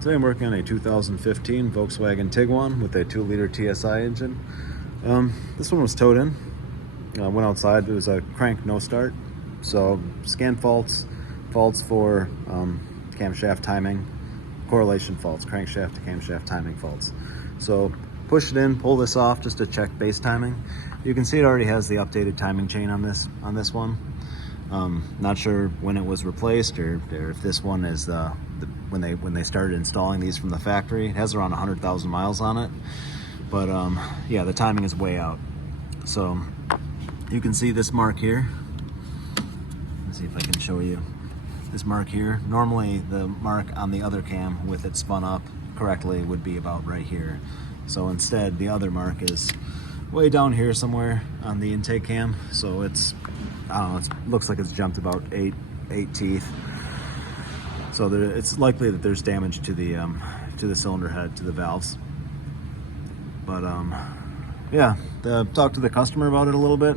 Today I'm working on a 2015 Volkswagen Tiguan with a 2-liter TSI engine. This one was towed in. Went outside. It was a crank no start. So scan faults for camshaft timing, correlation faults, crankshaft to camshaft timing faults. So push it in, pull this off just to check base timing. You can see it already has the updated timing chain on this one. Not sure when it was replaced or if this one is when they started installing these from the factory. It has around 100,000 miles on it, but yeah, the timing is way out. So you can see this mark here. Let's see if I can show you this mark here. Normally the mark on the other cam with it spun up correctly would be about right here. So instead the other mark is way down here somewhere on the intake cam. So it's, I don't know, it looks like it's jumped about eight teeth. So it's likely that there's damage to the cylinder head, to the valves. But yeah, talked to the customer about it a little bit,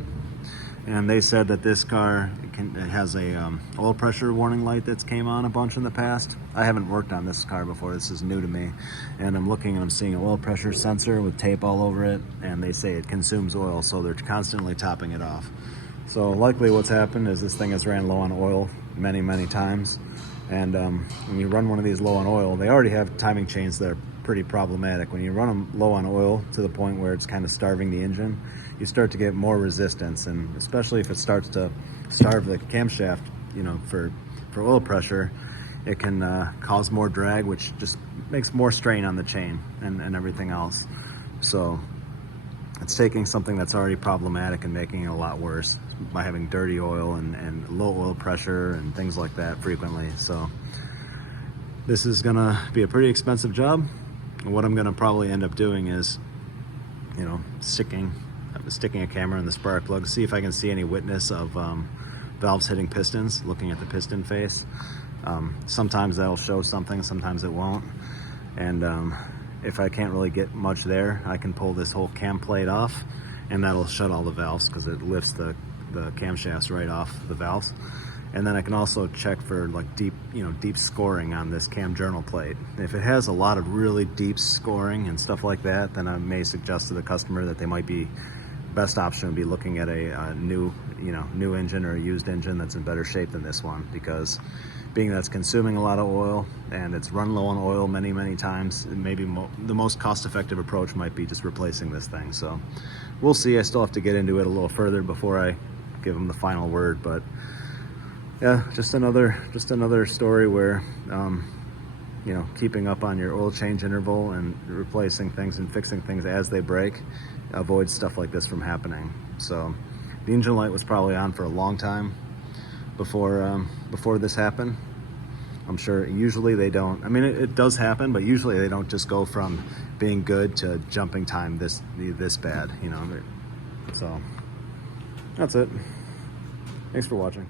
and they said that this car it has a oil pressure warning light that's came on a bunch in the past. I haven't worked on this car before. This is new to me, and I'm looking and I'm seeing an oil pressure sensor with tape all over it, and they say it consumes oil, so they're constantly topping it off. So likely what's happened is this thing has ran low on oil many times, and when you run one of these low on oil, they already have timing chains that are pretty problematic. When you run them low on oil to the point where it's kind of starving the engine, you start to get more resistance, and especially if it starts to starve the camshaft, you know, for oil pressure, it can cause more drag, which just makes more strain on the chain and everything else. So it's taking something that's already problematic and making it a lot worse by having dirty oil and low oil pressure and things like that frequently. So this is gonna be a pretty expensive job. And what I'm gonna probably end up doing is, you know, sticking a camera in the spark plug, see if I can see any witness of valves hitting pistons, looking at the piston face. Sometimes that'll show something, sometimes it won't. And if I can't really get much there, I can pull this whole cam plate off, and that'll shut all the valves because it lifts the camshafts right off the valves. And then I can also check for like deep scoring on this cam journal plate. If it has a lot of really deep scoring and stuff like that, then I may suggest to the customer that they might be, best option would be looking at a new engine or a used engine that's in better shape than this one, because being that it's consuming a lot of oil and it's run low on oil many times, maybe the most cost-effective approach might be just replacing this thing. So we'll see. I still have to get into it a little further before I give them the final word, but yeah, just another story where you know, keeping up on your oil change interval and replacing things and fixing things as they break avoids stuff like this from happening. So the engine light was probably on for a long time before this happened. I'm sure usually they don't, I mean, it does happen, but usually they don't just go from being good to jumping time this bad, you know. So that's it. Thanks for watching.